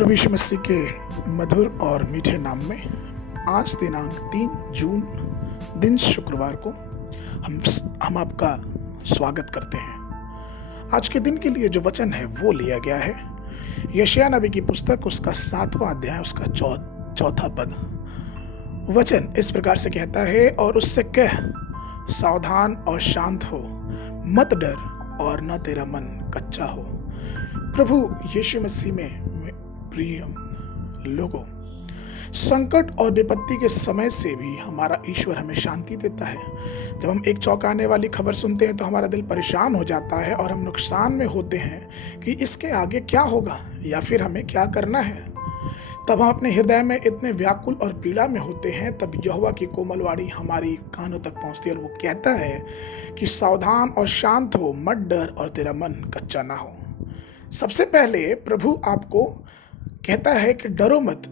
प्रभु यीशु मसीह के मधुर और मीठे नाम में आज दिनांक 3 जून दिन शुक्रवार को हम आपका स्वागत करते हैं। आज के दिन के लिए जो वचन है वो लिया गया है यशायाह नबी की पुस्तक उसका 7वां अध्याय उसका चौथा पद। वचन इस प्रकार से कहता है, और उससे कह सावधान और शांत हो, मत डर और न तेरा मन कच्चा हो। प्रभु यीशु मसीह में प्रिय लोगों, संकट और विपत्ति के समय से भी हमारा ईश्वर हमें शांति देता है। जब हम एक चौंकाने वाली खबर सुनते हैं तो हमारा दिल परेशान हो जाता है और हम नुकसान में होते हैं कि इसके आगे क्या होगा या फिर हमें क्या करना है। तब हम अपने हृदय में इतने व्याकुल और पीड़ा में होते हैं, तब यहोवा की कोमल वाणी हमारी कानों तक पहुंचती है और वो कहता है कि सावधान और शांत हो, मत डर और तेरा मन कच्चा ना हो। सबसे पहले प्रभु आपको कहता है कि डरो मत।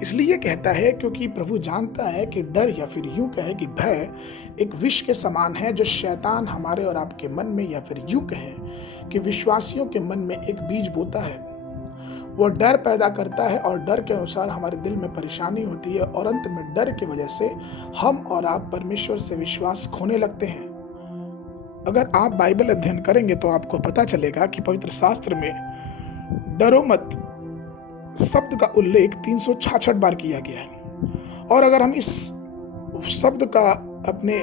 इसलिए कहता है क्योंकि प्रभु जानता है कि डर या फिर यूं कहे कि भय एक विष के समान है जो शैतान हमारे और आपके मन में, या फिर यूं कहें कि विश्वासियों के मन में एक बीज बोता है। वो डर पैदा करता है और डर के अनुसार हमारे दिल में परेशानी होती है और अंत में डर की वजह से हम और आप परमेश्वर से विश्वास खोने लगते हैं। अगर आप बाइबल अध्ययन करेंगे तो आपको पता चलेगा कि पवित्र शास्त्र में डरो मत शब्द का उल्लेख 366 बार किया गया है। और अगर हम इस शब्द का अपने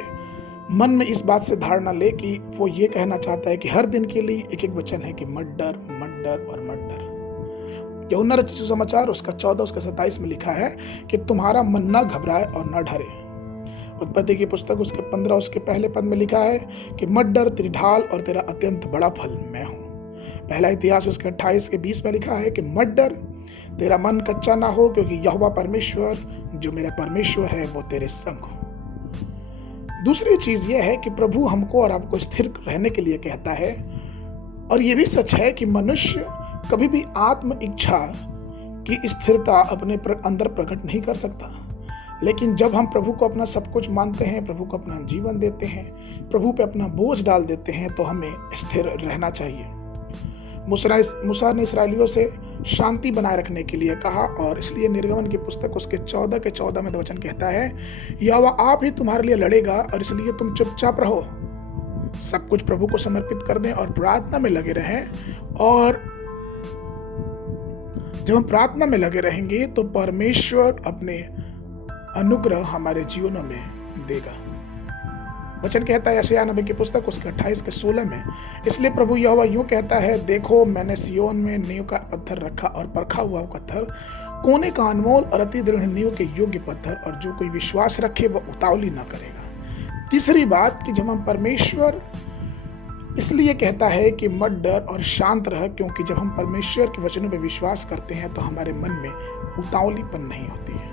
मन में इस बात से धारणा ले कि वो ये कहना चाहता है कि हर दिन के लिए एक एक वचन है कि मत डर, मत डर और मत डर। यूहन्ना रचित सुसमाचार उसका 14 उसका 27 में लिखा है कि तुम्हारा मन न घबराए और न डरे। उत्पत्ति की पुस्तक उसके 15 उसके पहले पद में लिखा है कि मत डर, तेरी ढाल और तेरा अत्यंत बड़ा फल मैं हूं। पहला इतिहास उसके 28 के 20 में लिखा है कि मत डर, तेरा मन कच्चा ना हो, क्योंकि यहोवा परमेश्वर जो मेरा परमेश्वर है वो तेरे संग हो। दूसरी चीज यह है कि प्रभु हमको और आपको स्थिर रहने के लिए कहता है। और यह भी सच है कि मनुष्य कभी भी आत्म इच्छा की स्थिरता अपने अंदर प्रकट नहीं कर सकता। लेकिन जब हम प्रभु को अपना सब कुछ मानते हैं, प्रभु को अपना जीवन देते हैं, प्रभु पे अपना बोझ डाल देते हैं, तो हमें स्थिर रहना चाहिए। मूसा ने इसराइलियों से शांति बनाए रखने के लिए कहा, और इसलिए निर्गमन की पुस्तक उसके 14 के 14 में वचन कहता है, यहोवा आप ही तुम्हारे लिए लड़ेगा और इसलिए तुम चुपचाप रहो। सब कुछ प्रभु को समर्पित कर दें और प्रार्थना में लगे रहें। और जब हम प्रार्थना में लगे रहेंगे तो परमेश्वर अपने अनुग्रह हमारे जीवनों में देगा। वचन कहता है यशायाह नबी की पुस्तक उसके 28 के 16 में, इसलिए प्रभु यहोवा यूं कहता है, देखो मैंने सिय्योन में नींव का पत्थर रखा और परखा हुआ पत्थर, कोने का अनमोल और अति दृढ़ नींव के योग्य पत्थर, और जो कोई विश्वास रखे वह उतावली न करेगा। तीसरी बात कि जब हम परमेश्वर इसलिए कहता है कि मत डर और शांत रह, क्योंकि जब हम परमेश्वर के वचनों पर विश्वास करते हैं तो हमारे मन में उतावलीपन नहीं होती है,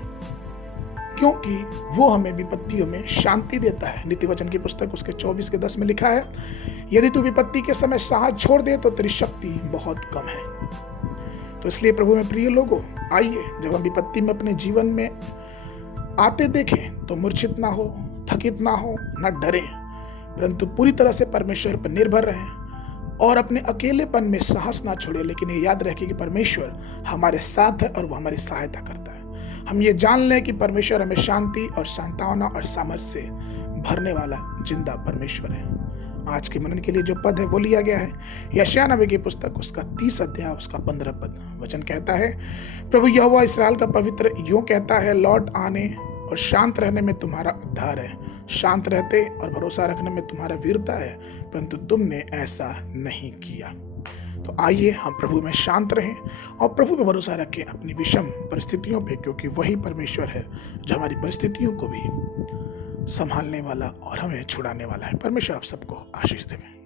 क्योंकि वो हमें विपत्तियों में शांति देता है। नीति वचन की पुस्तक उसके 24 के 10 में लिखा है, यदि तू विपत्ति के समय साहस छोड़ दे तो तेरी शक्ति बहुत कम है। तो इसलिए प्रभु में प्रिय लोगों, आइए जब हम विपत्ति में अपने जीवन में आते देखें तो मूर्छित ना हो, थकित ना हो, ना डरे, परंतु पूरी तरह से परमेश्वर पर निर्भर रहें और अपने अकेलेपन में साहस ना छोड़े। लेकिन ये याद रखें कि परमेश्वर हमारे साथ है और वो हमारी सहायता करता है। हम ये जान लें कि परमेश्वर हमें शांति और सांत्वना और सामर्थ्य से भरने वाला जिंदा परमेश्वर है। आज के मनन के लिए जो पद है वो लिया गया है यशायाह नबी की पुस्तक उसका 30 अध्याय उसका 15 पद। वचन कहता है, प्रभु यहोवा इस्राएल का पवित्र यूं कहता है, लौट आने और शांत रहने में तुम्हारा उद्धार है। शांत रहते और भरोसा रखने में तुम्हारा वीरता है, परंतु तुमने ऐसा नहीं किया। तो आइए हम प्रभु में शांत रहें और प्रभु पे भरोसा रखें अपनी विषम परिस्थितियों पे, क्योंकि वही परमेश्वर है जो हमारी परिस्थितियों को भी संभालने वाला और हमें छुड़ाने वाला है। परमेश्वर आप सबको आशीष देवे।